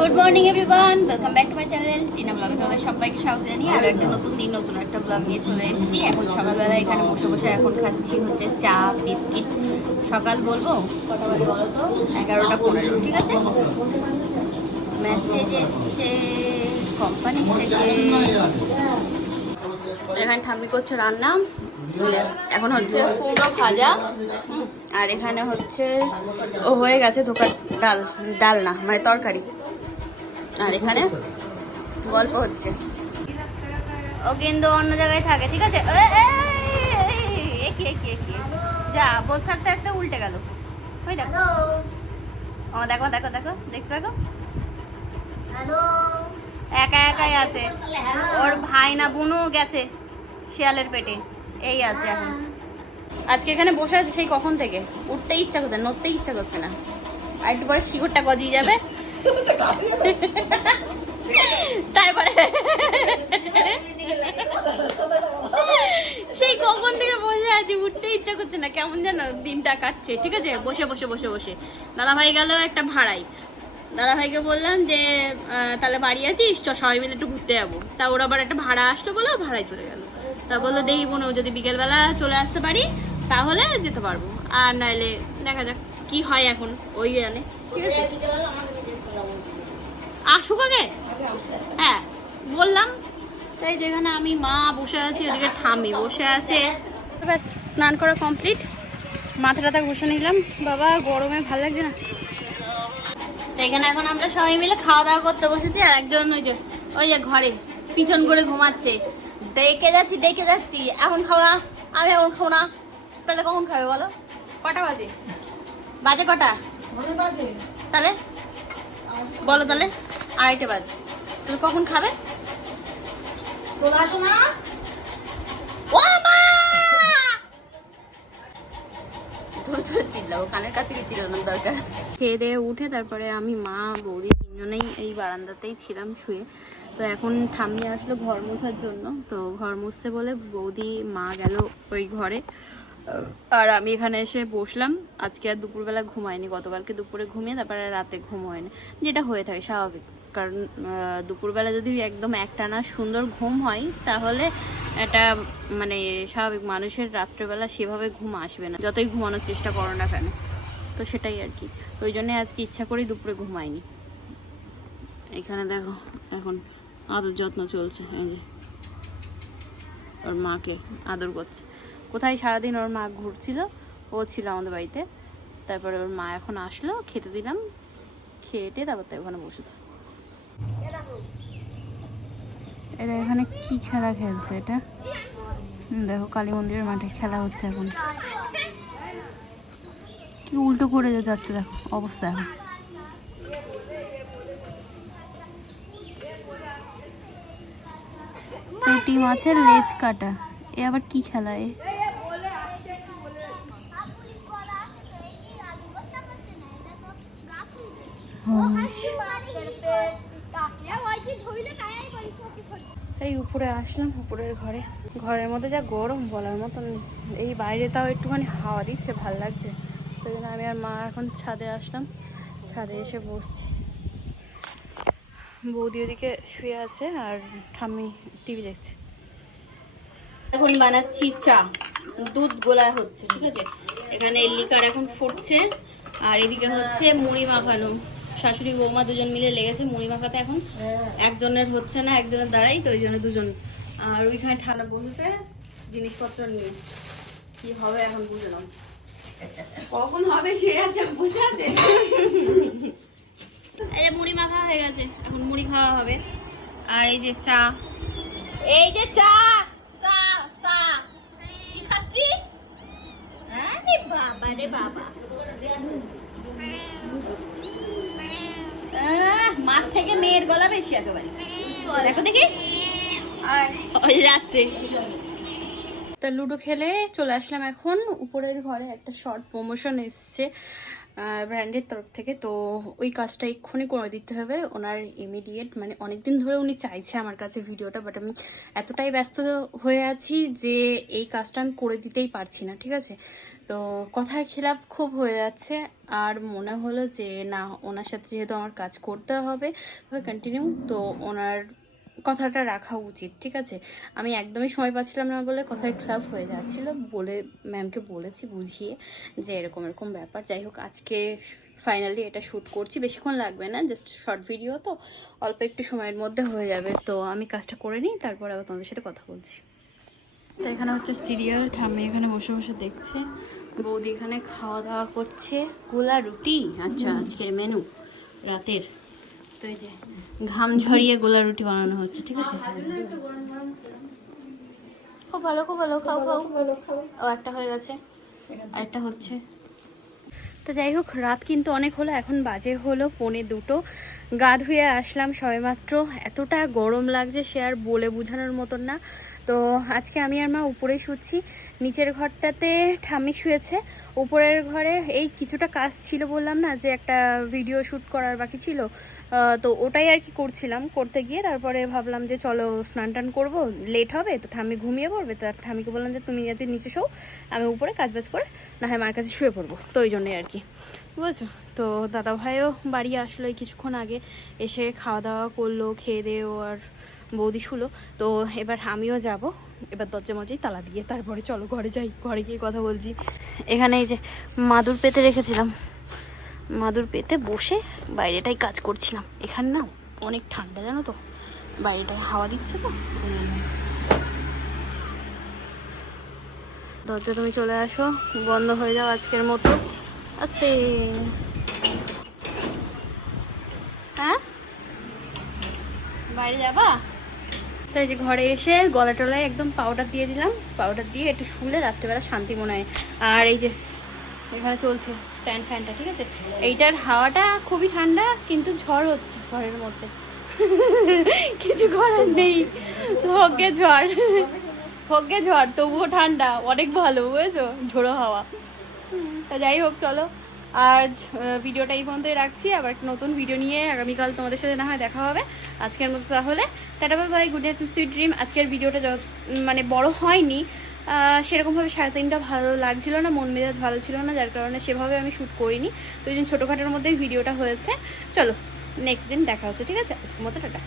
Good morning everyone welcome back to my channel Tina ব্লগে তোমাদের সবাইকে স্বাগত জানিয়ে আর একটা নতুন দিন, নতুন একটা ব্লগ নিয়ে চলে এসেছি। এখন সকালবেলা এখানে বসে বসে এখন খাচ্ছি হচ্ছে চা, বিস্কিট। সকাল বলব? কটা বাজে বলো তো? এগারোটা পনেরো, ঠিক আছে? মেসেজ এসছে কোম্পানি থেকে। এখানে ঠাম্মি করছে রান্না। এখন হচ্ছে কুমড়ো ভাজা। আর এখানে হচ্ছে, ও হয়ে গেছে ধোকার ডাল ডাল না মানে তরকারি। আর এখানে গল্প হচ্ছে। ও কিন্তু অন্য জায়গায় থাকে ঠিক আছে? যা বসে থাকতে থাকতে উল্টে গেল। ওই দেখো। ও দেখো দেখো দেখো দেখছ দেখো? একা একাই আছে। ওর ভাই না বুনু গেছে শিয়ালের পেটে। এই আছে এখন। আজকে এখানে বসে আছে সেই কখন থেকে? উঠতে ইচ্ছা করছে নড়তে ইচ্ছা করছে না। আর একটু পরে শিকড়টা গজিয়ে যাবে। তারপরে সেই কখন থেকে বসে আছি উঠতে ইচ্ছা করছে না, কেমন যেন দিনটা কাটছে, ঠিক আছে? বসে বসে বসে বসে। দাদা ভাই গেল একটা ভাড়াই দাদা ভাইকে বললাম যে তাহলে বাড়ি আছিস? চ, সবাই মিলে একটু ঘুরতে যাব। তা ওর আবার একটা ভাড়া আসলো বলে ভাড়ায় চলে গেল। তা বলল দেখি বোন যদি বিকেলবেলা চলে আসতে পারি তাহলে যেতে পারব। আর নাইলে দেখা যাক কি হয় এখন ওই জানে। আসুক আগে হ্যাঁ বললাম। তাই যেখানে আমি মা বসে আছি, ওদিকে ঠামি বসে আছে। ব্যাস, স্নান করা কমপ্লিট মাথা টাথা ঘষে নিলাম। বাবা, গরমে ভালো লাগছে না? এখানে এখন আমরা সবাই মিলে খাওয়া দাওয়া করতে বসেছি, আর একজন ওই যে ওই যে ঘরে পিছন করে ঘুমাচ্ছে। ডেকে যাচ্ছি ডেকে যাচ্ছি। এখন খাও না, আমি এখন খাও না। তাহলে কখন খাবে বলো? কটা বাজে? বাজে কটা? তাহলে বলো তাহলে আড়াইটে বাজে। তুমি কখন খাবে? চলে আসো না। ও মা! কানের কাছে কি চিল্লানোর দরকার? খেয়ে দিয়ে উঠে তারপরে আমি মা বৌদি তিনজনেই এই বারান্দাতেই ছিলাম শুয়ে। তো এখন ঠাম্মি আসলো ঘর মোছার জন্য। তো ঘর মুছতে বলে বৌদি মা গেল ওই ঘরে। আর আমি এখানে এসে বসলাম। আজকে আর দুপুরবেলা ঘুমায়নি, গতকালকে দুপুরে ঘুমিয়ে তারপরে রাতে ঘুম হয়নি যেটা হয়ে থাকে স্বাভাবিক, কারণ দুপুরবেলা যদি একদম একটানা সুন্দর ঘুম হয়, তাহলে এটা মানে স্বাভাবিক মানুষের রাত্রেবেলা সেভাবে ঘুম আসবে না, যতই ঘুমানোর চেষ্টা করো না কেন। তো সেটাই আর কি। ওই জন্যে আজকে ইচ্ছা করেই দুপুরে ঘুমাইনি এখানে দেখো, এখন আদর যত্ন চলছে, এই যে। ওর মাকে আদর করছে। কোথায় সারাদিন ওর মা ঘুরছিল, ও ছিল আমাদের বাড়িতে। তারপরে ওর মা এখন আসলো, খেতে দিলাম খেয়েটে তারপর তো ওখানে বসেছে। এটা এখানে কি খেলা খেলছে এটা? দেখো, কালী মন্দিরের মাঠে খেলা হচ্ছে এখন। কি উল্টো করে যাচ্ছে, দেখো, অবস্থা এখন। পুঁটি মাছের লেজ কাটা। এ আবার কি খেলা, এ? এই উপরে আসলাম, উপরের ঘরে। ঘরের মধ্যে যা গরম বলার মতন এই বাইরে তাও একটুখানি হাওয়া দিচ্ছে, ভালো লাগছে। ওই জন্য আমি আর মা এখন ছাদে আসলাম। ছাদে এসে বসছি। বৌদি ওদিকে শুয়ে আছে আর ঠাম্মি টিভি দেখছে। এখন বানাচ্ছি চা। দুধ গোলা হচ্ছে, ঠিক আছে? এখানে লিকার এখন ফুটছে, আর এদিকে হচ্ছে মুড়ি মাখানো। শাশুড়ি বৌমা দুজন মিলে লেগেছে মুড়ি মাখাতে এখন একজনের হচ্ছে না একজনের দ্বারাই তো ওই জন্য দুজন। আর ওইখানে ঠান্ডা বসেছে জিনিসপত্র নিয়ে। কি হবে এখন বুঝলাম। কখন হবে সে আছে বুঝে আছে এই যে মুড়ি মাখা হয়ে গেছে এখন মুড়ি খাওয়া হবে। আর এই যে চা। এই যে চা চা চা। কি খাচ্ছি? আরে বাবা রে বাবা। মার থেকে মেয়ের গলা বেশি একেবারে। তা লুডো খেলে চলে আসলাম এখন। উপরের ঘরে একটা শর্ট প্রমোশন এসছে ব্র্যান্ডের তরফ থেকে। তো ওই কাজটা এক্ষুনি করে দিতে হবে। ওনার ইমিডিয়েট মানে অনেকদিন ধরে উনি চাইছে আমার কাছে ভিডিওটা বাট আমি এতটাই ব্যস্ত হয়ে আছি যে এই কাজটা আমি করে দিতেই পারছি না, ঠিক আছে? তো কথার খেলাপ খুব হয়ে যাচ্ছে। আর মনে হলো যে, না, ওনার সাথে যেহেতু আমার কাজ করতে হবে কন্টিনিউ তো ওনার কথাটা রাখা উচিত, ঠিক আছে? আমি একদমই সময় পাচ্ছিলাম না বলে কথার খেলাপ হয়ে যাচ্ছিল। বলে ম্যামকে বলেছি বুঝিয়ে যে, এরকম এরকম ব্যাপার। যাই হোক, আজকে ফাইনালি এটা শ্যুট করছি। বেশিক্ষণ লাগবে না জাস্ট শর্ট ভিডিও তো, অল্প একটু সময়ের মধ্যে হয়ে যাবে। তো আমি কাজটা করে নিই, তারপর আবার তোমাদের সাথে কথা বলছি। তো এখানে হচ্ছে সিরিয়াল ঠাম্মি এখানে বসে বসে দেখছে। বৌদি এখানে খাওয়া দাওয়া করছে। গোলা রুটি? আচ্ছা আজকের মেনু রাতের। তো এই যে ঘাম ঝরিয়ে গোলা রুটি বানানো হচ্ছে ঠিক আছে? খুব ভালো খুব ভালো খাও খাও। ও একটা হয়ে গেছে। আরেকটা হচ্ছে। তো যাই হোক রাত কিন্তু অনেক হলো এখন বাজে হলো পৌনে দুটো। গা ধুয়ে আসলাম সবেমাত্র। এতটা গরম লাগছে সে আর বলে বোঝানোর মতন না। তো আজকে আমি আর মা উপরেই শুচ্ছি। নিচের ঘরটাতে ঠামি শুয়েছে। উপরের ঘরে এই কিছুটা কাজ ছিল বললাম না, যে একটা ভিডিও শ্যুট করার বাকি ছিল। তো ওটাই আর কি করছিলাম, করতে গিয়ে তারপরে ভাবলাম যে চলো স্নান টান করব লেট হবে, তো ঠামি ঘুমিয়ে পড়বে। তো ঠামিকে বললাম যে তুমি আজকে নিচে শো আমি উপরে কাজ বাজ করে না হয় মার কাছে শুয়ে পড়ব। তো ওই জন্যই আর কি। বুঝেছ? তো দাদা ভাইও বাড়ি আসলো এই কিছুক্ষণ আগে, এসে খাওয়া দাওয়া করল, খেয়ে দিয়ে আর বৌদি শুলো। তো এবার আমিও যাব। এবার দরজা মজাই তালা দিয়ে তারপরে চলো ঘরে যাই, ঘরে গিয়ে কথা বলছি। এখানে এই যে মাদুর পেতে রেখেছিলাম। মাদুর পেতে বসে বাইরেটাই কাজ করছিলাম। এখানে না অনেক ঠান্ডা, জানো তো? বাইরেটায় হাওয়া দিচ্ছে তো দরজা তুমি চলে আসো, বন্ধ হয়ে যাও আজকের মতো। আস্তে। হ্যাঁ? বাইরে যাবা? তাই যে ঘরে এসে গলা টলায় একদম পাউডার দিয়ে দিলাম। পাউডার দিয়ে একটু শুলে রাত্রেবেলা শান্তি মনে হয়। আর এই যে এখানে চলছে স্ট্যান্ড ফ্যানটা ঠিক আছে? এইটার হাওয়াটা খুবই ঠান্ডা কিন্তু ঝড় হচ্ছে ঘরের মধ্যে। কিছু করার নেই। হোকগে ঝড়। হোকগে ঝড় তবুও ঠান্ডা অনেক ভালো বুঝেছ? ঝোড়ো হাওয়া। তা যাই হোক চলো। আজ ভিডিওটা এই পর্যন্তই রাখছি। আবার নতুন ভিডিও নিয়ে আগামীকাল তোমাদের সাথে না হয় দেখা হবে। আজকের মতো তাহলে। Tata bye good night sweet dream আজকের ভিডিওটা যত মানে বড় হয়নি সেরকমভাবে সাড়ে তিনটা ভালো লাগছিল না, মন মেজাজ ভালো ছিল না, যার কারণে সেভাবে আমি শ্যুট করিনি। তো ওই দিন ছোটোখাটোর মধ্যেই ভিডিওটা হয়েছে। চলো নেক্সট দিন দেখা হচ্ছে, ঠিক আছে? আজকের মতো, টাটা।